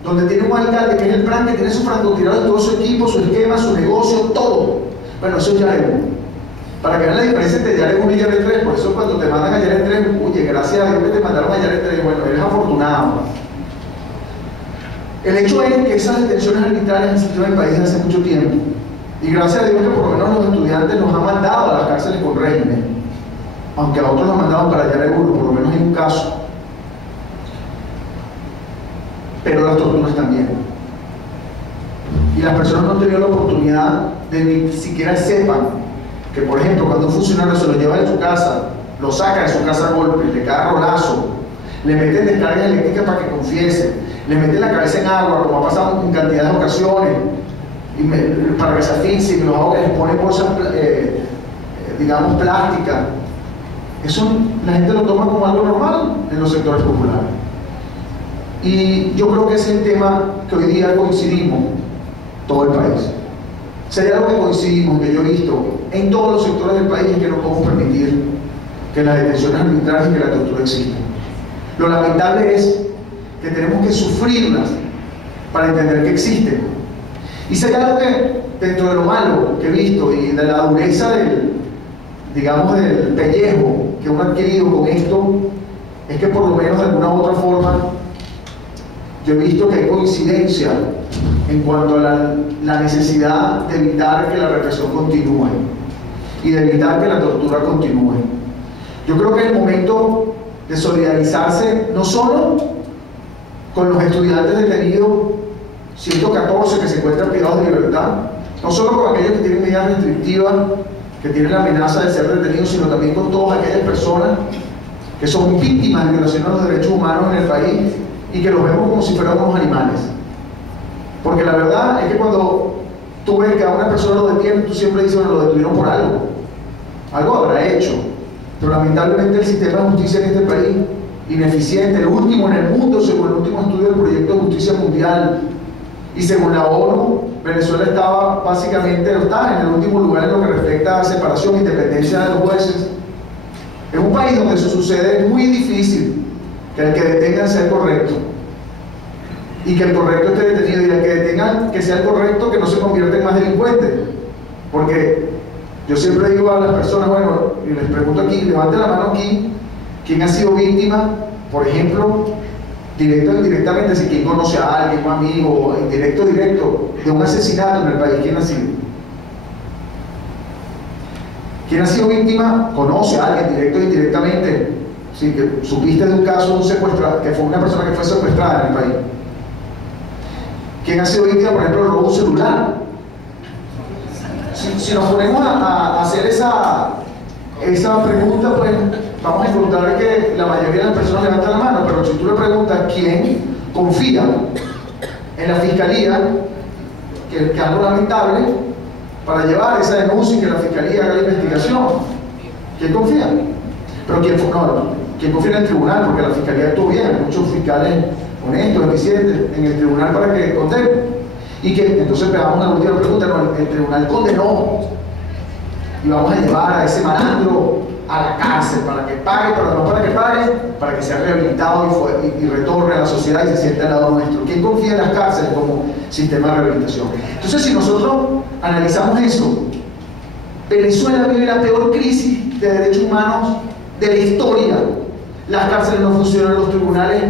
donde tiene un alcalde que es el PRAN, que tiene su francotirador, todo su equipo, su esquema, su negocio, todo. Bueno, eso es Yale 1. Para que vean la diferencia entre Yale 1 y Yale 3, por eso cuando te mandan a Yale 3, oye, gracias a Dios que te mandaron a Yale 3, bueno, eres afortunado. El hecho es que esas detenciones arbitrarias han existido en el país desde hace mucho tiempo. Y gracias a Dios que por lo menos los estudiantes nos han mandado a las cárceles con régimen. Aunque a otros los mandaban para Yale 1, por lo menos en un caso. Pero las torturas también. Y las personas no han tenido la oportunidad de ni siquiera sepan que, por ejemplo, cuando un funcionario se lo lleva de su casa, lo saca de su casa a golpe, le cae rolazo, le meten descarga eléctrica para que confiese, le meten la cabeza en agua, como ha pasado en cantidad de ocasiones, para que se asfixien, los ahogan, les ponen bolsas, digamos, plásticas. Eso la gente lo toma como algo normal en los sectores populares. Y yo creo que ese es el tema que hoy día coincidimos todo el país. Si hay algo que coincidimos, que yo he visto en todos los sectores del país, es que no podemos permitir que las detenciones arbitrarias y que la tortura existan. Lo lamentable es que tenemos que sufrirlas para entender que existen. Y si hay algo que, dentro de lo malo que he visto y de la dureza del, digamos, del pellejo que uno ha adquirido con esto, es que por lo menos de alguna u otra forma yo he visto que hay coincidencia en cuanto a la necesidad de evitar que la represión continúe y de evitar que la tortura continúe. Yo creo que es el momento de solidarizarse no solo con los estudiantes detenidos, 114 que se encuentran privados de libertad, no solo con aquellos que tienen medidas restrictivas, que tienen la amenaza de ser detenidos, sino también con todas aquellas personas que son víctimas de violación a los derechos humanos en el país y que los vemos como si fueran unos animales. Porque la verdad es que cuando tú ves que a una persona lo detienen, tú siempre dices, bueno, lo detuvieron por algo. Algo habrá hecho. Pero lamentablemente el sistema de justicia en este país, ineficiente, el último en el mundo, según el último estudio del Proyecto de Justicia Mundial, y según la ONU, Venezuela estaba básicamente, está en el último lugar en lo que respecta a separación e independencia de los jueces. Es un país donde eso sucede, es muy difícil que el que detengan sea el correcto, y que el correcto esté detenido, y el que detengan que sea el correcto, que no se convierta en más delincuente. Porque yo siempre digo a las personas, bueno, y les pregunto aquí, levante la mano aquí, ¿quién ha sido víctima, por ejemplo, directo o indirectamente, si quien conoce a alguien, un amigo, indirecto o directo, de un asesinato en el país? ¿Quién ha sido? ¿Quién ha sido víctima? ¿Conoce a alguien directo o indirectamente? Sí, que supiste de un caso de un secuestrador, que fue una persona que fue secuestrada en el país. ¿Quién ha sido víctima, por ejemplo, del robo de un celular? Si nos ponemos a hacer esa pregunta, pues vamos a encontrar que la mayoría de las personas levantan la mano, pero si tú le preguntas quién confía en la fiscalía, que es algo lamentable, para llevar esa denuncia y que la fiscalía haga la investigación, ¿quién confía? Pero ¿quién confía en el tribunal? Porque la fiscalía actuó bien, hay muchos fiscales honestos, eficientes en el tribunal para que condenen. Y que entonces pegamos la última pregunta, no, el tribunal condenó y vamos a llevar a ese malandro a la cárcel para que pague, pero no para que pague, para que sea rehabilitado y retorne a la sociedad y se sienta al lado nuestro. ¿Quién confía en las cárceles como sistema de rehabilitación? Entonces, si nosotros analizamos eso, Venezuela vive la peor crisis de derechos humanos de la historia. Las cárceles no funcionan, los tribunales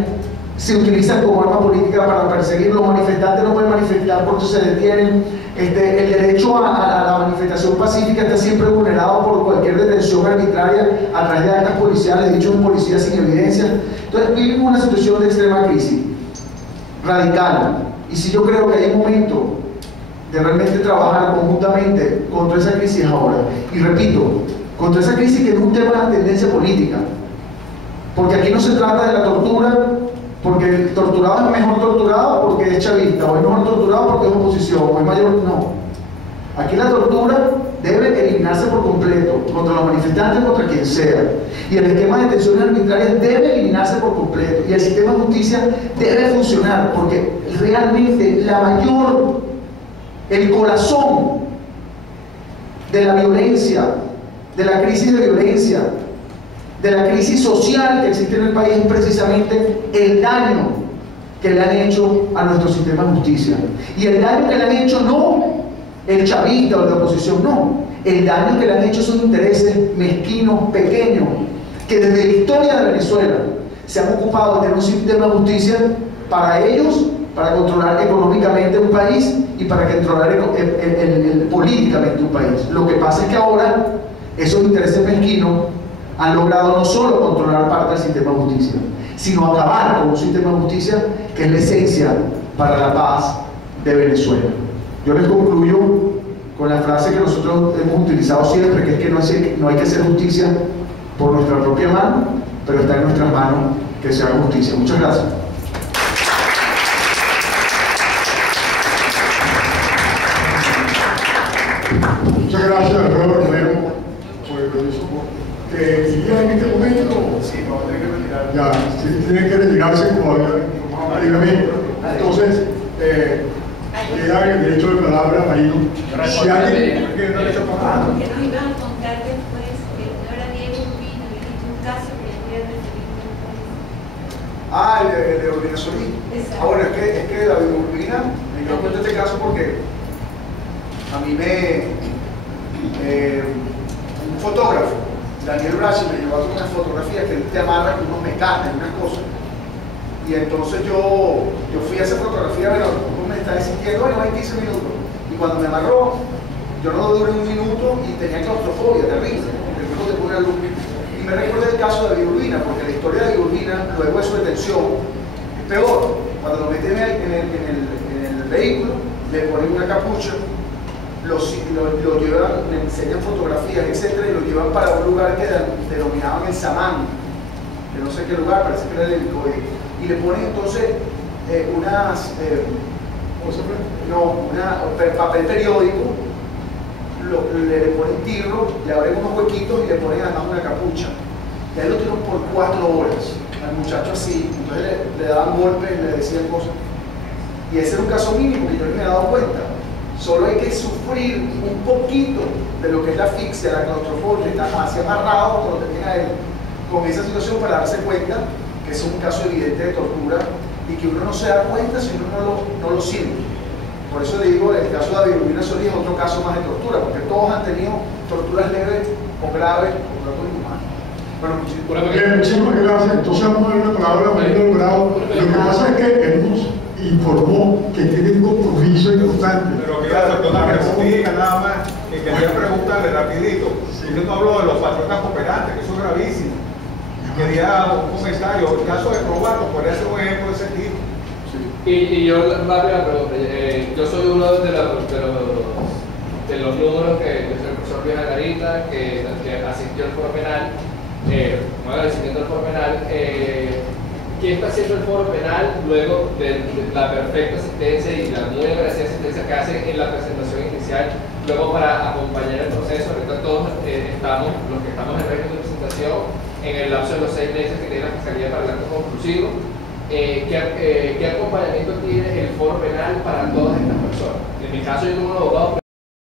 se utilizan como arma política para perseguir, los manifestantes no pueden manifestar porque se detienen, el derecho a la manifestación pacífica está siempre vulnerado por cualquier detención arbitraria a través de actas policiales, dichos de policías sin evidencia. Entonces vivimos una situación de extrema crisis, radical, y si yo creo que hay un momento de realmente trabajar conjuntamente contra esa crisis ahora, y repito, contra esa crisis que es un tema de tendencia política, porque aquí no se trata de la tortura porque el torturado es mejor torturado porque es chavista, o es mejor torturado porque es oposición, o es mayor. No. Aquí la tortura debe eliminarse por completo, contra los manifestantes, contra quien sea. Y el esquema de detenciones arbitrarias debe eliminarse por completo. Y el sistema de justicia debe funcionar, porque realmente el corazón de la violencia, de la crisis de violencia, de la crisis social que existe en el país es precisamente el daño que le han hecho a nuestro sistema de justicia. Y el daño que le han hecho no el chavista o la oposición, no. El daño que le han hecho son intereses mezquinos, pequeños, que desde la historia de Venezuela se han ocupado de tener un sistema de justicia para ellos, para controlar económicamente un país y para controlar políticamente un país. Lo que pasa es que ahora esos intereses mezquinos han logrado no solo controlar parte del sistema de justicia, sino acabar con un sistema de justicia que es la esencia para la paz de Venezuela. Yo les concluyo con la frase que nosotros hemos utilizado siempre, que es que no hay que hacer justicia por nuestra propia mano, pero está en nuestras manos que se haga justicia. Muchas gracias. Muchas gracias, Alfredo Romero, por el permiso. ¿Iría en este momento? Sí, no, tiene que retirar. Ya, sí, tiene que retirarse todavía. Entonces, le dan el derecho de palabra a Marino. Si alguien... Que nos iban a contar después que no era Diego Urbina, había dicho un caso que ya había referido. El de Urbina Solís. Exacto. Bueno, es que David Urbina, me dio cuenta de este caso porque a mí un fotógrafo, Daniel Brachi, me llevó a hacer unas fotografías que él te amarra con unos mecanes, unas cosas. Y entonces yo fui a esa fotografía, pero como me está diciendo, bueno, hay 15 minutos. Y cuando me amarró, yo no duré un minuto y tenía claustrofobia terrible, porque luego te pone la luz. Y me recuerda el caso de David Urbina, porque la historia de David Urbina, luego de su detención, es peor. Cuando lo meten en el vehículo, le ponen una capucha, lo llevan, le enseñan fotografías, etc., y lo llevan para un lugar que denominaban el Samán, que no sé qué lugar, parece que era el y le ponen entonces papel periódico, le ponen tirro, le abren unos huequitos y le ponen además una capucha. Y ahí lo tuvieron por 4 horas, al muchacho así, entonces le daban golpes, le decían cosas. Y ese era un caso mínimo que yo no me he dado cuenta. Solo hay que sufrir un poquito de lo que es la asfixia, la claustrofobia, estar así amarrado cuando termina él con esa situación para darse cuenta que es un caso evidente de tortura y que uno no se da cuenta si uno no lo siente. Por eso digo, el caso de David Urbina Solís es otro caso más de tortura, porque todos han tenido torturas leves o graves o tratos inhumanos. Bueno, muchísimas gracias. Entonces vamos a dar una palabra a Marino Alvarado. Lo que pasa es que él nos informó que tiene un compromiso importante. Pero quiero hacer una preguntita nada más, que quería preguntarle rapidito. Usted no habló de los patrones cooperantes, que eso es gravísimo. Quería un comentario, el caso de Probato podría ser un ejemplo de ese tipo. Y yo, rápida pregunta, yo soy uno de los números que yo soy el profesor Luis Garita, que asistió al foro penal, un agradecimiento al foro penal. ¿Qué está haciendo el foro penal luego de la perfecta asistencia y la muy agradecida asistencia que hacen en la presentación inicial, luego para acompañar el proceso? Ahorita todos los que estamos en régimen de presentación, en el lapso de los 6 meses que tiene la Fiscalía para el acto conclusivo, ¿qué acompañamiento tiene el foro penal para todas estas personas? En mi caso, yo tengo un abogado